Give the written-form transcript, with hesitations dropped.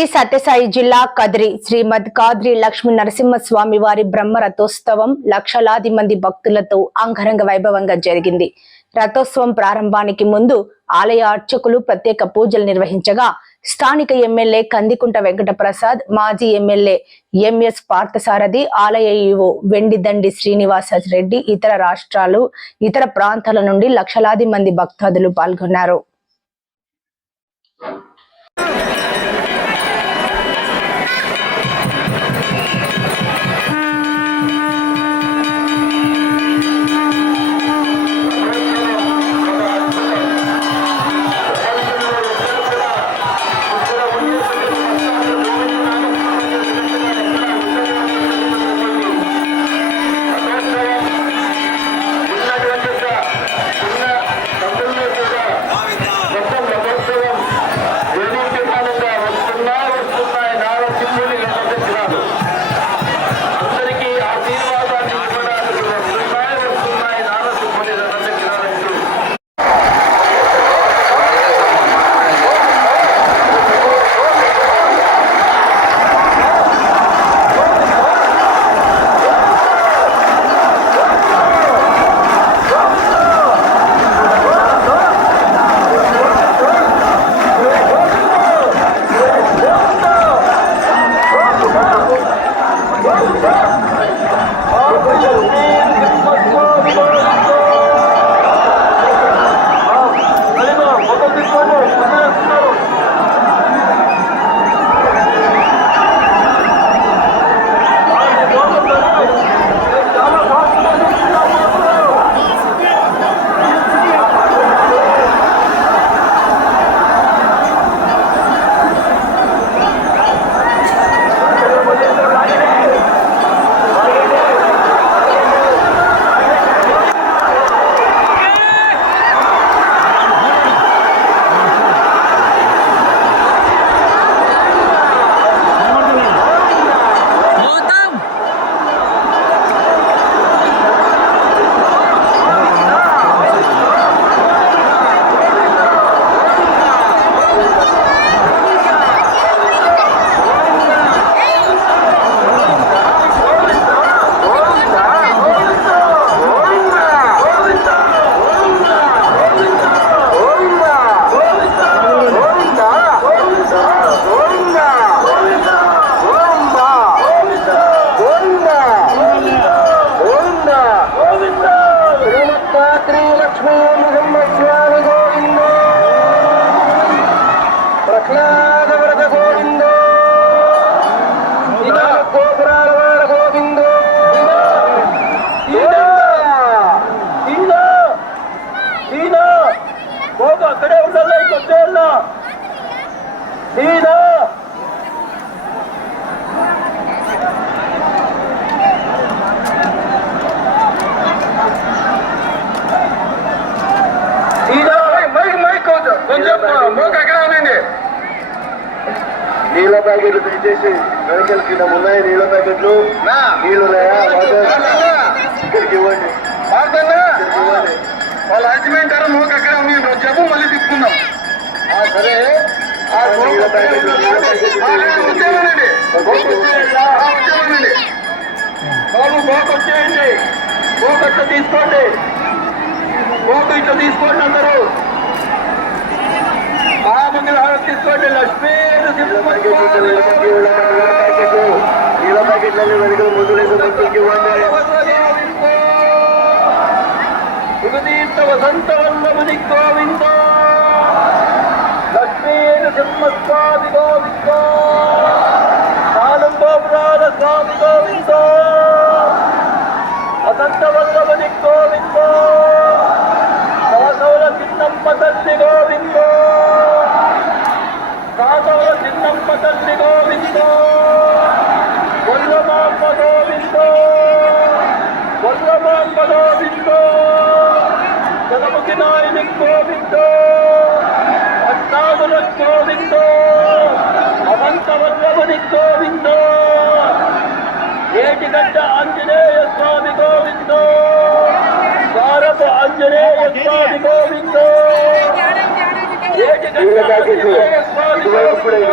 శ్రీ సత్యసాయి జిల్లా కదిరి శ్రీమద్ కాద్రి లక్ష్మీ నరసింహస్వామి వారి బ్రహ్మ రథోత్సవం లక్షలాది మంది భక్తులతో అంగరంగ వైభవంగా జరిగింది. రథోత్సవం ప్రారంభానికి ముందు ఆలయ అర్చకులు ప్రత్యేక పూజలు నిర్వహించగా స్థానిక ఎమ్మెల్యే కందికుంట వెంకటప్రసాద్, మాజీ ఎమ్మెల్యే ఎంఎస్ పార్థసారథి, ఆలయ ఈవో వెండిదండి శ్రీనివాస రెడ్డి, ఇతర రాష్ట్రాలు ఇతర ప్రాంతాల నుండి లక్షలాది మంది భక్తాదులు పాల్గొన్నారు. నీళ్ళ ప్యాకెట్లు దయచేసి వెనకల కింద ఉన్నాయి. నీళ్ళ ప్యాకెట్లు నీళ్ళు ఇక్కడికి ఇవ్వండి. వాళ్ళ అజ్మెంట్ మోక అక్కడ ఉంది, చెప్పు మళ్ళీ తిప్పుకుందాం. సరే నీళ్ళ ప్యాకెట్లు వచ్చేయండి బాబు, బోకు వచ్చేయండి. బోకు అట్లా తీసుకోండి, బోకు ఇట్లా తీసుకోండి అందరూ. తీసుకోండి. లక్ష్మీ నీళ్ళ ప్యాకెట్లన్నీ వెనుకలు ముందులేసి ముందుకి ఇవ్వండి. ఉదీత వసంత వల్లమని గోవింద, లక్ష్మీ సింహస్వామి గోవింద, నాలుగు గోపురాల స్వామి గోవింద, వసంత వల్లమని గోవింద, వాసవుల చిన్నమ్మ తల్లి గోవింద, సాధవుల చిన్నమ్మ తల్లి గోవింద, గొల్లమాంబ గోవింద, గొల్లమాంబ గోవింద, జగముఖి నాయని గోవింద, అష్టాముల గోవింద, అవంత వల్లభని గోవింద, ఏటిగడ్డ ఆంజనేయ స్వామి గోవింద, భారత ఆంజనేయ స్వామి గోవింద, ఏటిగడ్డ ఆంజనేయ స్వామి గోవింద.